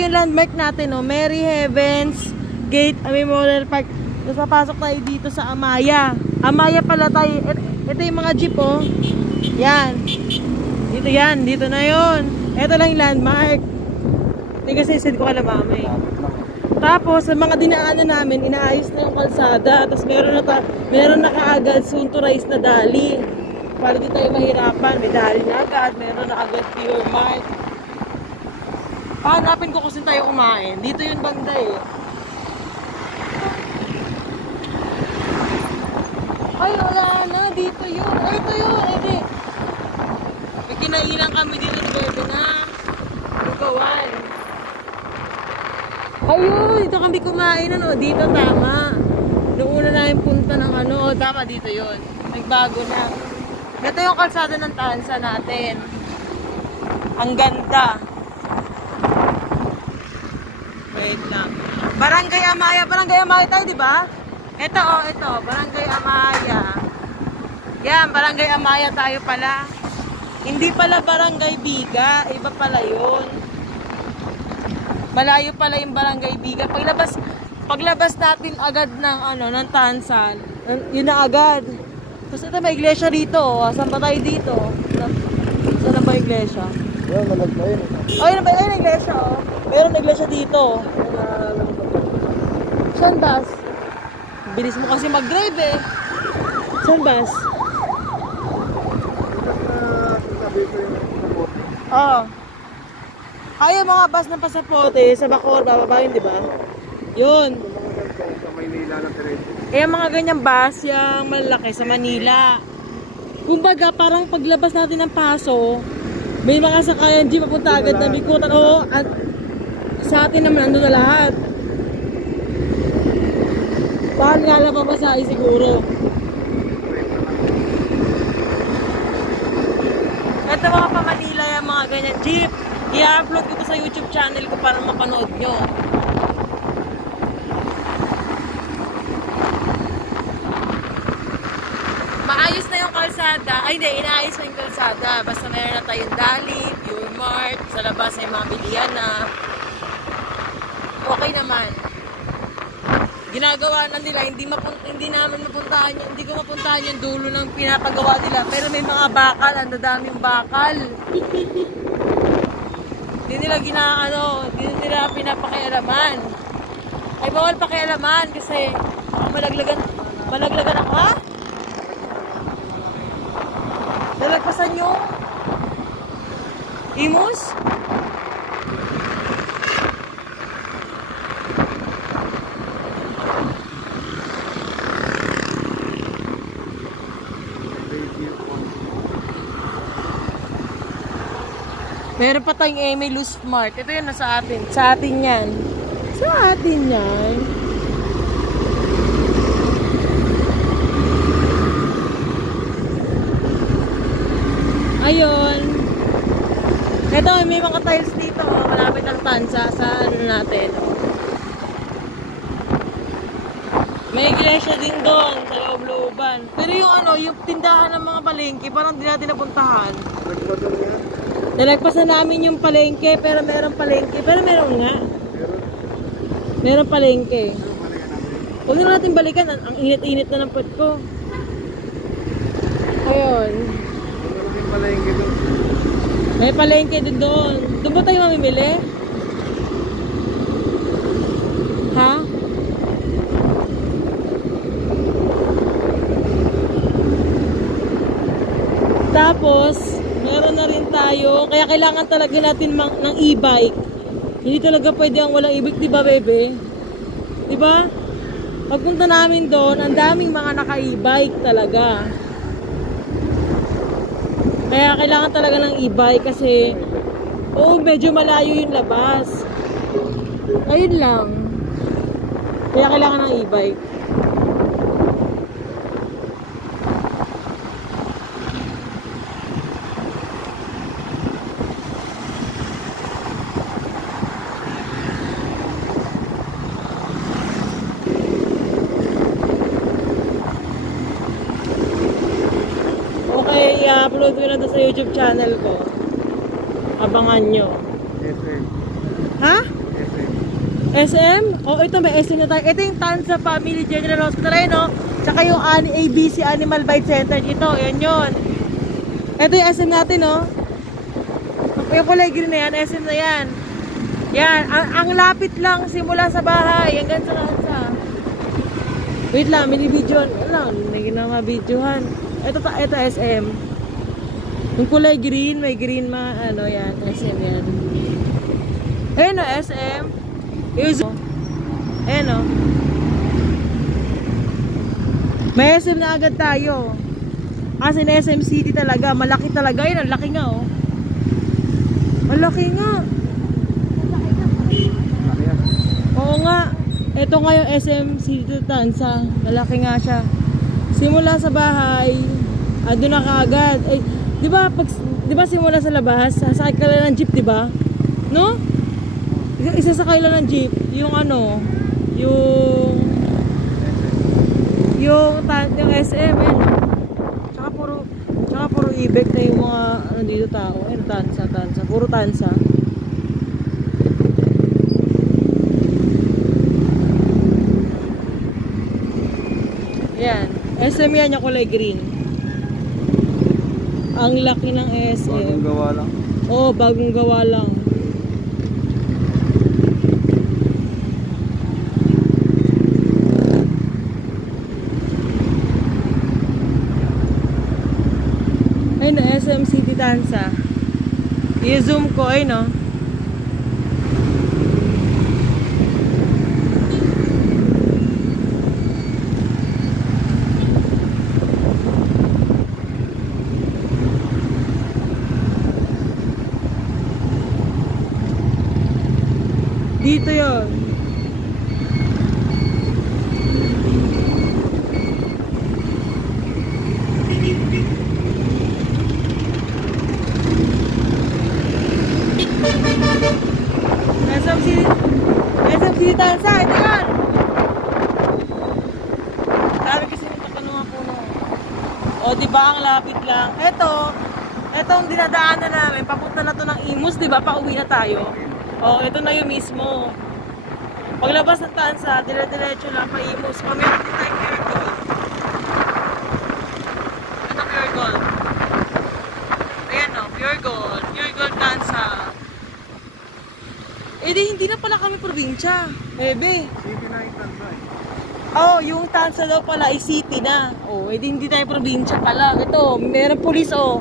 Yung landmark natin, no? Mary Heavens Gate Memorial Park. Tapos papasok tayo dito sa Amaya. Amaya pala tayo. Ito yung mga jeep, oh. Yan. Dito yan. Dito na yun. Ito lang yung landmark. Hindi kasi isid ko kala mamay. Tapos, sa mga dinaanan namin, inaayos na yung kalsada. Tapos meron na kaagad soon to rise na dali. Para di tayo mahirapan. May dali na agad. Meron na agad pure mart. Hanapin ko kung saan tayo kumain. Dito yung banda eh. Ay, wala na. Dito yun. Ay, ito yun. Edi. May kinainan kami dito sa bebe na. Lugawan. Ayun, dito kami kumain. Ano? Dito tama. Noong una namin punta ng ano. O, tama dito yun. Nagbago na. Ito yung kalsada ng Tansa natin. Ang ganda. Wait lang. Barangay Amaya. Barangay Amaya tayo, di ba? Ito, oh, ito. Barangay Amaya. Yan, Barangay Amaya tayo pala. Hindi pala Barangay Biga. Iba pala yun. Malayo pala yung Barangay Biga. Paglabas natin agad ng, ng Tansan, yun na agad. Tapos ito, may iglesia dito. Oh. Saan ba tayo dito? Saan na ba iglesia? Yan, malagay. Oh, yun ba? Ayun, iglesia, oh. Meron iglesia dito. Saan bas? Bilis mo kasi mag-drive eh. Saan bas? Oo. Ay, yung mga bus ng pasapote sa Bacoor, bababa yun, di ba? Yun. Sa Maynila lang diretso. Eh, yung mga ganyang bus, yung malaki sa Manila. Kumbaga, parang paglabas natin ng Paso, may mga sakayan jeep papunta agad na Bikutan. Oo, at sa atin naman, ando na lahat. Paano nga lang papasahe siguro. Ito mga pa-Manila yung mga ganyan jeep. I-upload ko sa YouTube channel ko para mapanood nyo. Maayos na yung kalsada. Ay hindi, inaayos na yung kalsada. Basta meron na tayong dali, pure mart, sa labas ay mga bilihan na. Okay naman. Ginagawa na nila, hindi ko mapuntahan yung dulo ng pinapagawa nila. Pero may mga bakal, ang daming bakal. Hindi nila pinapakialaman. Ay bawal pakialaman kasi malaglagan ako, ha? Nalagpasan yung imus? Meron pa tayong Emily Smart. Ito yun, nasa atin. Sa atin yan. Sa atin yan. Ayun. Ito, may mga tiles dito. Malapit ang Tansa sa natin. May iglesia din doon sa loob-looban. Pero yung tindahan ng mga palengke, parang di natin napuntahan. Nalagpasan namin yung palengke, pero meron palengke. Pero meron nga. Meron palengke. Huwag na natin balikan. Ang init-init na ng pot ko. Ayun. May palengke din doon. Doon ba tayo mamimili? Ha? Tapos, meron na rin tayo. Kaya kailangan talaga natin ng e-bike. Hindi talaga pwede ang walang e-bike, di ba, bebe? Di ba? Pagpunta namin doon, ang daming mga naka-e-bike talaga. Kaya kailangan talaga ng e-bike kasi medyo malayo yung labas. Ayun lang. Kaya kailangan ng e-bike. I-upload ko na ito sa YouTube channel ko. Abangan nyo. Yes, sir. Ha? SM? Oh, ito may SM na tayo. Ito yung Tansa Family General Hospital, ayun, no? Tsaka yung ABC Animal Bite Center dito. Yan yun. Ito yung SM natin, no? Yung kulay green na yan, SM na yan. Yan. Ang lapit lang simula sa bahay. Hanggang sa Tansa. Wait lang, mini-videohan. Wala, may ginamabidyohan. Ito SM. Yung kulay green, may green ano yan, SM yan. Ayun o, SM. Ayun o. May SM na agad tayo. Kasi na SM City talaga, malaki talaga. Ayun, ang laki nga o. Malaki nga. Oo nga. Ito nga yung SM City Tansa. Malaki nga siya. Simula sa bahay, doon na kaagad. Eh, di ba simula sa labas, sasakay ka lang ng jeep, di ba? No? Isasakay lang ng jeep, yung ano, yung SM, eh. Tsaka puro ibek na yung mga, ano dito tao, Tansa, puro Tansa. Yan, SM yan yung kulay green. Ang laki ng SM. Bagong gawa lang. Oo, bagong gawa lang. Ayun na, SM City Tansa. I-zoom ko, ayun no. Dito yun. SM City Tansa, ito yan. Sabi kasi nito kanunga puno. O, diba ang lapit lang. Etong dinadaanan namin, papunta na to ng Imus, diba? Pauwi na tayo. Oh, ito na yung mismo. Paglabas ng Tansa, dire-diretso lang pa Imus. Meron din tayong Pure Gold. Ito Pure Gold. Ayan o, Pure Gold. Pure Gold Tansa. Eh di, hindi na pala kami probinsya. Bebe. City na yung Tansa. Oh, yung Tansa daw pala ay city na. Oh, eh di, hindi tayo probinsya pala. Ito, meron police oh.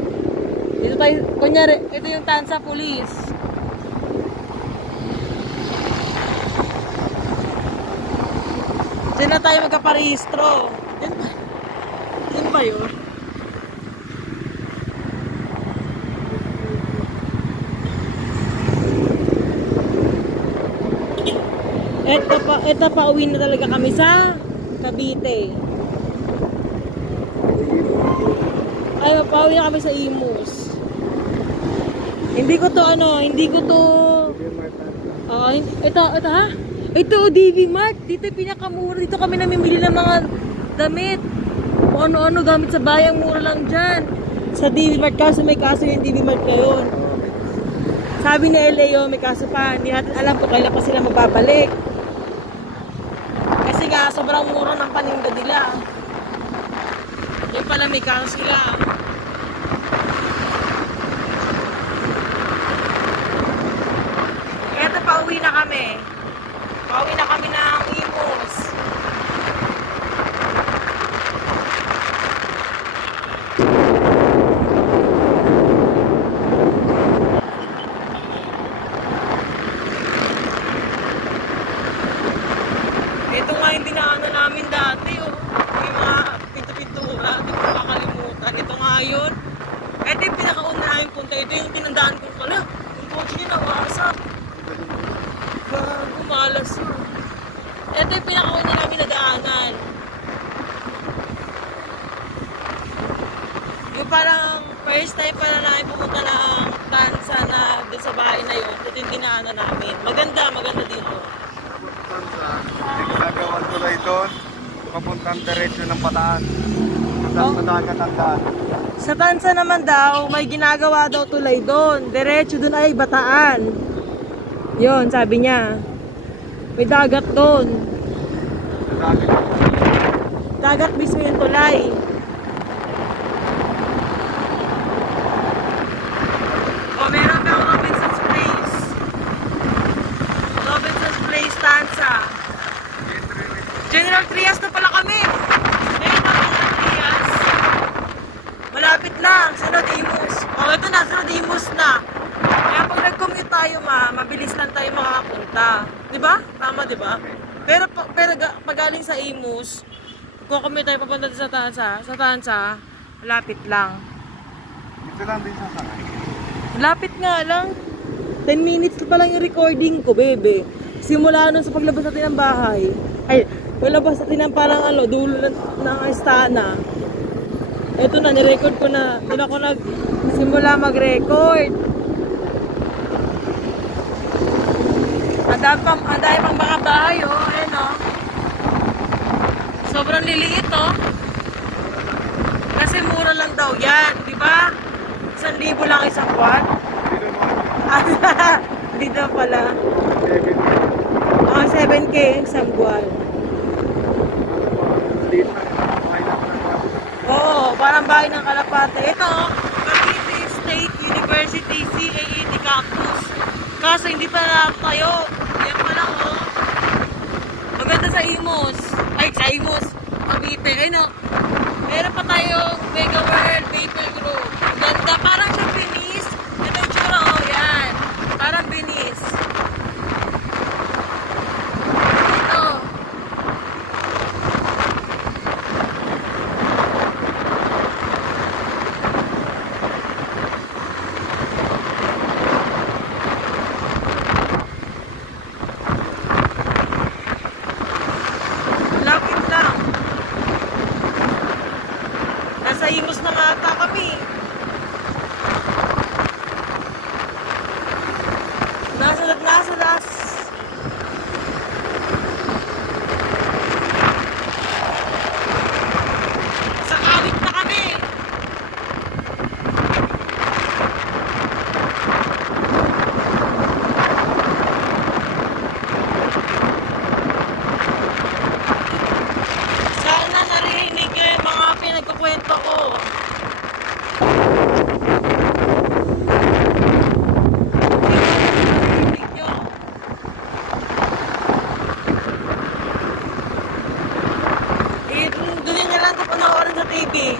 Dito tayo, kunyari, ito yung Tansa police. Diyan na tayo magkaparehistro. Yan ba yun? Ito pa uwi na talaga kami sa Cavite. Ay, pauwi na kami sa Imus. Hindi ko to ito ha? Ito, DV Mart. Dito yung pinakamura. Dito kami namimili ng mga damit. O ano-ano gamit sa bayang mura lang dyan. Sa DV Mart. Kaso may kaso yung DV Mart ngayon. Sabi ni LAO, may kaso pa. Hindi natin alam kung kailan pa sila magbabalik. Kasi nga, sobrang mura ng paninda nila. Yung pala may kaso sila. Eto, pauwi na kami. Pauwi na kami ng Imus. Ito nga yung dinaanan namin dati oh. May mga pinto-pintura. Hindi ko makakalimutan. Ito nga yun. Ito yung pinakauna namin punta. Ito yung tinandaan ko pala. Yung coach niya nawasak. Bago malas yun. Ito yung pinakauna namin nadaanan. Yung parang first time pala namin pumunta ng Tansa na doon sa bahay na yun. Ito yung dinaanan namin. Maganda dito. Tansa, nagagawan tulay doon. Papuntang diretso ng Bataan. Bataan Katandaan. Sa Tansa naman daw, may ginagawa daw tulay doon. Diretso doon ay Bataan. Yun, sabi niya. May dagat doon. Dagat ako. Dagat mismo yung tulay. O, meron kang Robinson's Place. Robinson's Place, Tansa. General Trias na pala kami. Ngayon na General Trias. Malapit lang, sunod Imus. O, ito na, sunod Imus na. Kaya pag nag-commute tayo, mabilis lang tayo makakapunta. Diba? Tama, diba? Pero pag galing sa Imus, kung kami tayo papunta sa Tansa, malapit lang. Dito lang din sasakay. Malapit nga lang. 10 minutes pa lang yung recording ko, bebe. Simula nun sa paglabas natin ng bahay. Ay, paglabas natin ng parang dulo ng Astana. Ito na, nirecord ko na. Doon ako simula mag-record. Ang dami pang mga bahay, oh. Ayan, oh. Sobrang liliit, oh. Kasi mura lang daw yan, di ba? 1,000 lang isang buwan. Dito pala. 7K isang buwan. Oo, parang bahay ng Kalapate. Ito, Cavite State University CAET Campus. Kaso hindi pa tayo. Yan pa lang, oh. Maganda sa Imus. Ay, sa Imus. Cavite. Ay, no. Meron pa tayong Mega World Maple Grove. Ganda. Parang siya Venice. Ito yung tsura, oh. Yan. Parang Venice. Ito. Lapit lang. Nasa Imus na nga ata kami. Nasa sa kawit na kami. Sana narinig ko yung mga pinagkukwento ko. Doon nyo lang ito panoorin sa TV.